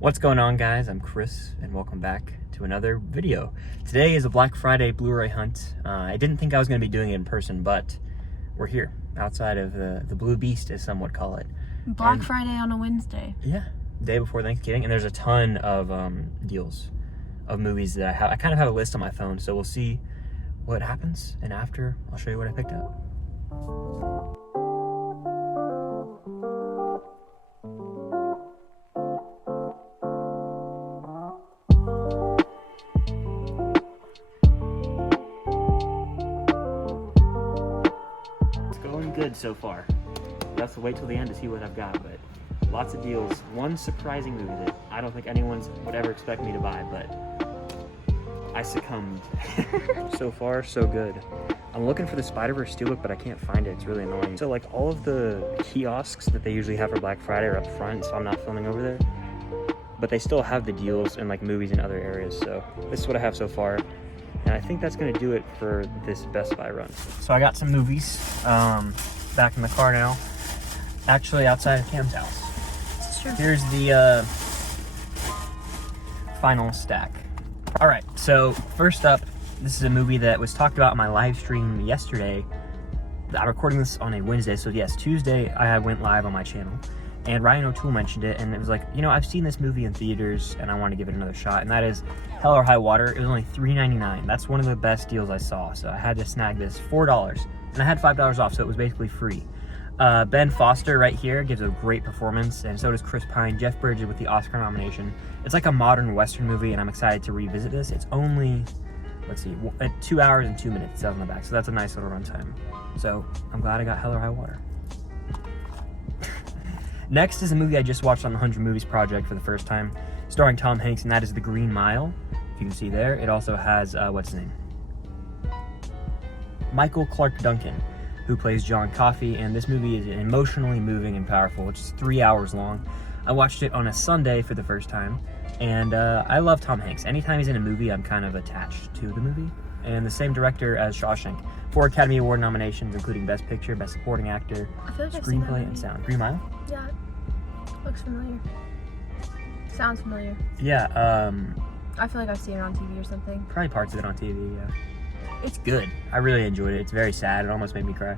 What's going on, guys? I'm Chris and welcome back to another video. Today is a Black Friday Blu-ray hunt. I didn't think I was going to be doing it in person, but we're here outside of the Blue Beast, as some would call it. Black Friday on a Wednesday. Yeah, day before Thanksgiving, and there's a ton of deals of movies that I have. I kind of have a list on my phone, so we'll see what happens, and after I'll show you what I picked up. Good so far. You have to wait till the end to see what I've got, but lots of deals. One surprising movie that I don't think anyone would ever expect me to buy, but I succumbed. So far, so good. I'm looking for the Spider-Verse Steelbook, but I can't find it. It's really annoying. So like all of the kiosks that they usually have for Black Friday are up front, so I'm not filming over there. But they still have the deals and like movies in other areas, so this is what I have so far. And I think that's going to do it for this Best Buy run. So I got some movies back in the car now. Actually, outside of Cam's house. Sure. Here's the final stack. All right, so first up, this is a movie that was talked about in my live stream yesterday. I'm recording this on a Wednesday, so yes, Tuesday I went live on my channel. And Ryan O'Toole mentioned it, and it was like, you know, I've seen this movie in theaters, and I want to give it another shot, and that is Hell or High Water. It was only $3.99. That's one of the best deals I saw, so I had to snag this. $4, and I had $5 off, so it was basically free. Ben Foster right here gives a great performance, and so does Chris Pine. Jeff Bridges with the Oscar nomination. It's like a modern Western movie, and I'm excited to revisit this. It's only, let's see, 2 hours and 2 minutes. It says on the back, so that's a nice little runtime. So I'm glad I got Hell or High Water. Next is a movie I just watched on the 100 Movies Project for the first time, starring Tom Hanks, and that is The Green Mile. If you can see there, it also has, what's his name? Michael Clark Duncan, who plays John Coffey, and this movie is emotionally moving and powerful. It's 3 hours long. I watched it on a Sunday for the first time, and I love Tom Hanks. Anytime he's in a movie, I'm kind of attached to the movie. And the same director as Shawshank. 4 Academy Award nominations, including Best Picture, Best Supporting Actor, I feel like I've seen that Screenplay, movie. and Sound. Green Mile? Yeah, looks familiar. Sounds familiar. Yeah, I feel like I've seen it on TV or something. probably parts of it on TV, yeah. It's good. I really enjoyed it. It's very sad. It almost made me cry.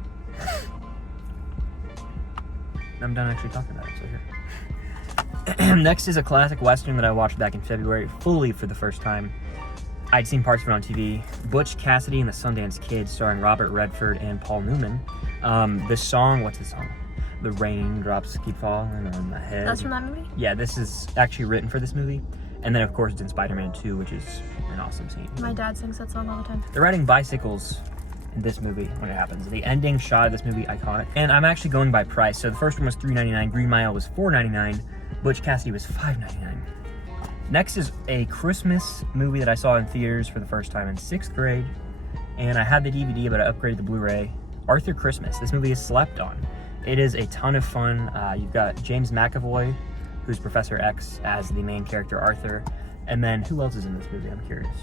I'm done actually talking about it, so here. Next is a classic Western that I watched back in February, fully for the first time. I'd seen parts of it on TV. Butch Cassidy and the Sundance Kid, starring Robert Redford and Paul Newman. The song, what's the song? The raindrops keep falling on my head. That's from that movie? Yeah, this is actually written for this movie. And then, of course, it's in Spider-Man 2, which is an awesome scene. My dad sings that song all the time. They're riding bicycles in this movie when it happens. The ending shot of this movie, iconic. And I'm actually going by price. So the first one was $3.99. Green Mile was $4.99. Butch Cassidy was $5.99. Next is a Christmas movie that I saw in theaters for the first time in 6th grade. And I had the DVD, but I upgraded the Blu-ray. Arthur Christmas. This movie is slept on. It is a ton of fun. You've got James McAvoy, who's Professor X, as the main character, Arthur. And then, who else is in this movie? I'm curious.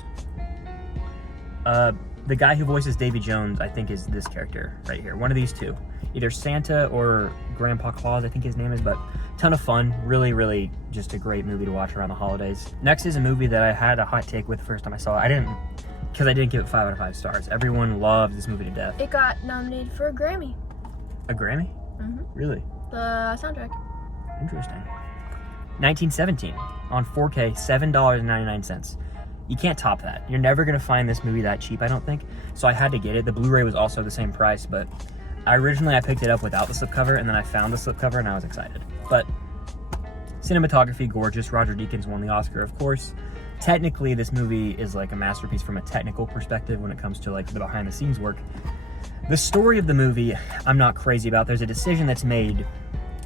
The guy who voices Davy Jones, I think, is this character right here. One of these two. Either Santa or Grandpa Claus, I think his name is, but ton of fun. Really, really just a great movie to watch around the holidays. Next is a movie that I had a hot take with the first time I saw it. Because I didn't give it 5 out of 5 stars. Everyone loves this movie to death. It got nominated for a Grammy. A Grammy? Mm-hmm. Really? The soundtrack. Interesting. 1917 on 4K, $7.99. You can't top that. You're never gonna find this movie that cheap, I don't think. So I had to get it. The Blu-ray was also the same price, but originally I picked it up without the slipcover, and then I found the slipcover and I was excited. But cinematography, gorgeous. Roger Deakins won the Oscar, of course. Technically, this movie is like a masterpiece from a technical perspective when it comes to like the behind the scenes work. The story of the movie, I'm not crazy about. There's a decision that's made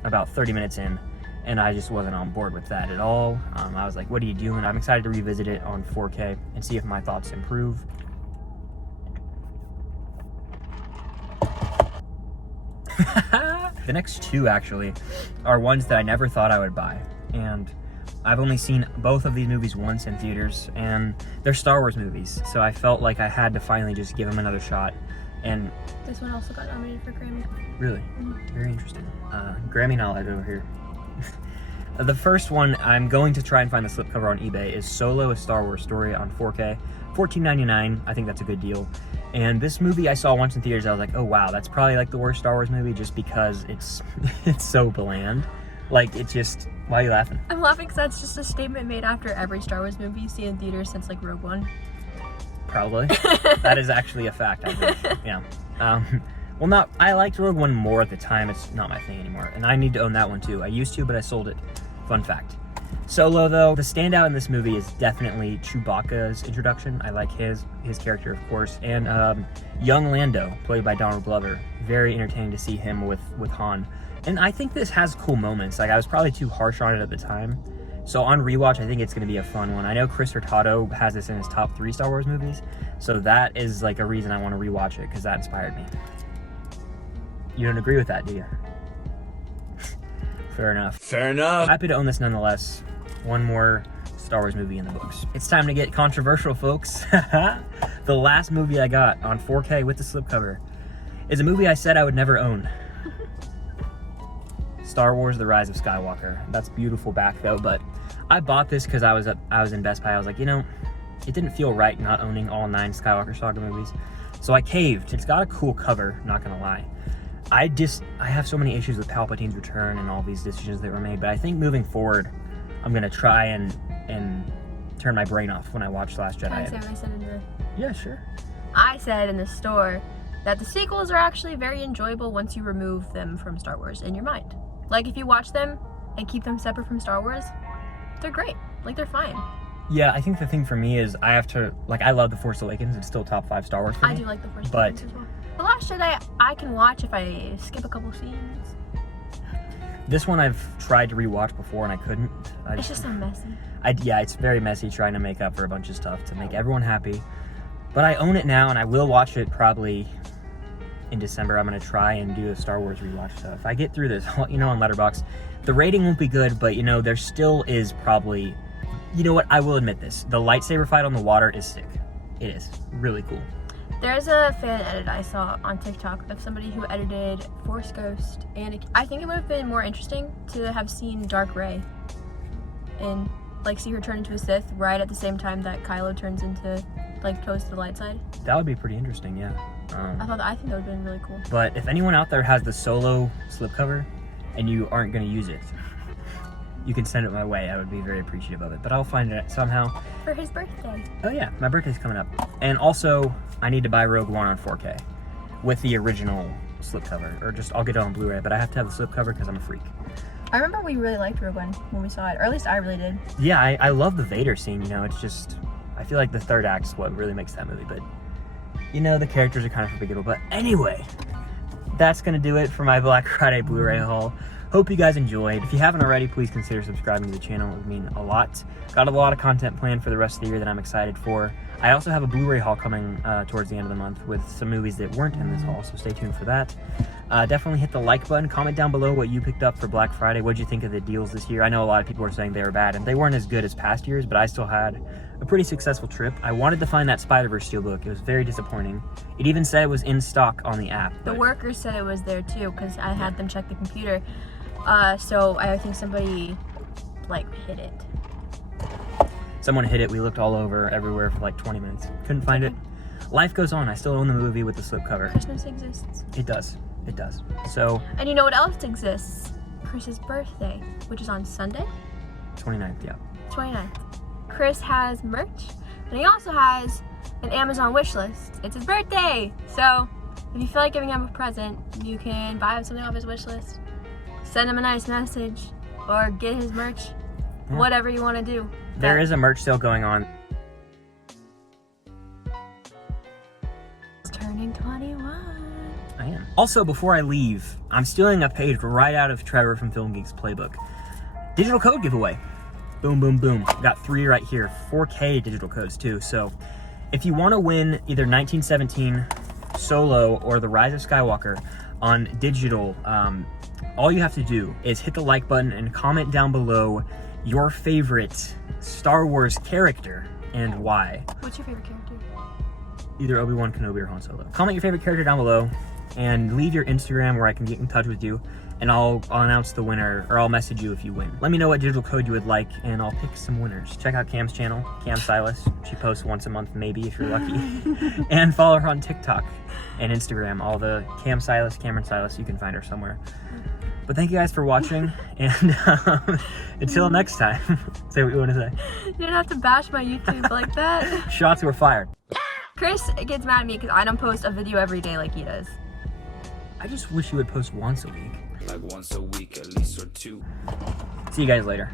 about 30 minutes in, and I just wasn't on board with that at all. I was like, what are you doing? I'm excited to revisit it on 4K and see if my thoughts improve. The next two, actually, are ones that I never thought I would buy. And I've only seen both of these movies once in theaters, and they're Star Wars movies. So I felt like I had to finally just give them another shot. And this one also got nominated for Grammy. Really? Very interesting. Grammy knowledge over here. The first one, I'm going to try and find the slipcover on eBay, is Solo: A Star Wars Story on 4K. $14.99. I think that's a good deal. And this movie I saw once in theaters. I was like, oh wow, that's probably like the worst Star Wars movie just because it's so bland. Like, it just... Why are you laughing? I'm laughing because that's just a statement made after every Star Wars movie you see in theaters since like Rogue One. Probably. That is actually a fact, I think. Yeah. Well, I liked Rogue One more at the time. It's not my thing anymore. And I need to own that one too. I used to, but I sold it. Fun fact. Solo, though, the standout in this movie is definitely Chewbacca's introduction. I like his character, of course. And young Lando, played by Donald Glover. Very entertaining to see him with Han. And I think this has cool moments. Like, I was probably too harsh on it at the time. So on rewatch, I think it's going to be a fun one. I know Chris Hurtado has this in his top 3 Star Wars movies. So that is like a reason I want to rewatch it, because that inspired me. You don't agree with that, do you? Fair enough. Fair enough. Happy to own this nonetheless. One more Star Wars movie in the books. It's time to get controversial, folks. The last movie I got on 4K with the slipcover is a movie I said I would never own. Star Wars: The Rise of Skywalker. That's beautiful back though, but I bought this because I was in Best Buy. I was like, you know, it didn't feel right not owning all 9 Skywalker Saga movies. So I caved. It's got a cool cover, not gonna lie. I have so many issues with Palpatine's return and all these decisions that were made, but I think moving forward, I'm gonna try and turn my brain off when I watch Last Jedi. Can I say what I said in the... Yeah, sure. I said in the store that the sequels are actually very enjoyable once you remove them from Star Wars in your mind. Like, if you watch them and keep them separate from Star Wars, they're great. Like, they're fine. Yeah, I think the thing for me is I have to, like, I love The Force Awakens. It's still top 5 Star Wars for me. I do like The Force but Awakens as well. The Last Jedi, I can watch if I skip a couple scenes. This one I've tried to rewatch before and I couldn't. It's just so messy. Yeah, it's very messy trying to make up for a bunch of stuff to make everyone happy. But I own it now and I will watch it probably in December. I'm going to try and do a Star Wars rewatch stuff. If I get through this, you know, on LETTERBOXD, the rating won't be good, but, you know, there still is probably... You know what? I will admit this. The lightsaber fight on the water is sick. It is. Really cool. There's a fan edit I saw on TikTok of somebody who edited Force Ghost, and I think it would have been more interesting to have seen Dark Rey and, like, see her turn into a Sith right at the same time that Kylo turns into, like, goes to the light side. That would be pretty interesting, yeah. I think that would have been really cool. But if anyone out there has the Solo slipcover and you aren't going to use it, you can send it my way. I would be very appreciative of it. But I'll find it somehow. For his birthday. Oh yeah, my birthday's coming up. And also, I need to buy Rogue One on 4K with the original slipcover. Or just, I'll get it on Blu-ray, but I have to have the slipcover because I'm a freak. I remember we really liked Rogue One when we saw it. Or at least I really did. Yeah, I love the Vader scene, you know. It's just, I feel like the third act's what really makes that movie. But, you know, the characters are kind of forgettable. But anyway, that's going to do it for my Black Friday Blu-ray haul. Hope you guys enjoyed. If you haven't already, please consider subscribing to the channel. It would mean a lot. Got a lot of content planned for the rest of the year that I'm excited for. I also have a Blu-ray haul coming towards the end of the month with some movies that weren't in this haul, so stay tuned for that. Definitely hit the like button. Comment down below what you picked up for Black Friday. What did you think of the deals this year? I know a lot of people are saying they were bad, and they weren't as good as past years, but I still had a pretty successful trip. I wanted to find that Spider-Verse steelbook. It was very disappointing. It even said it was in stock on the app. The workers said it was there too, because I had them check the computer. So I think somebody, like, hid it. Someone hid it. We looked all over, everywhere for like 20 minutes. Couldn't find it. Life goes on. I still own the movie with the slipcover. Christmas exists. It does. It does. So. And you know what else exists? Chris's birthday, which is on Sunday. 29th, yeah. 29th. Chris has merch, and he also has an Amazon wish list. It's his birthday! So, if you feel like giving him a present, you can buy him something off his wish list. Send him a nice message, or get his merch, whatever you want to do. There is a merch sale going on. It's turning 21. I am. Also, before I leave, I'm stealing a page right out of Trevor from Film Geek's playbook. Digital code giveaway. Boom, boom, boom. Got 3 right here. 4K digital codes too. So if you want to win either 1917, Solo, or The Rise of Skywalker on digital, all you have to do is hit the like button and comment down below your favorite Star Wars character and why. What's your favorite character? Either Obi-Wan Kenobi or Han Solo. Comment your favorite character down below. and leave your Instagram where I can get in touch with you, and I'll announce the winner, or I'll message you if you win. Let me know what digital code you would like, and I'll pick some winners. Check out Cam's channel, Cam Silas. She posts once a month, maybe, if you're lucky. And follow her on TikTok and Instagram. All the Cam Silas, Cameron Silas, you can find her somewhere. But thank you guys for watching, and until next time, say what you want to say. You didn't have to bash my YouTube like that. Shots were fired. Chris gets mad at me because I don't post a video every day like he does. I just wish you would post once a week. Like once a week at least, or two. See you guys later.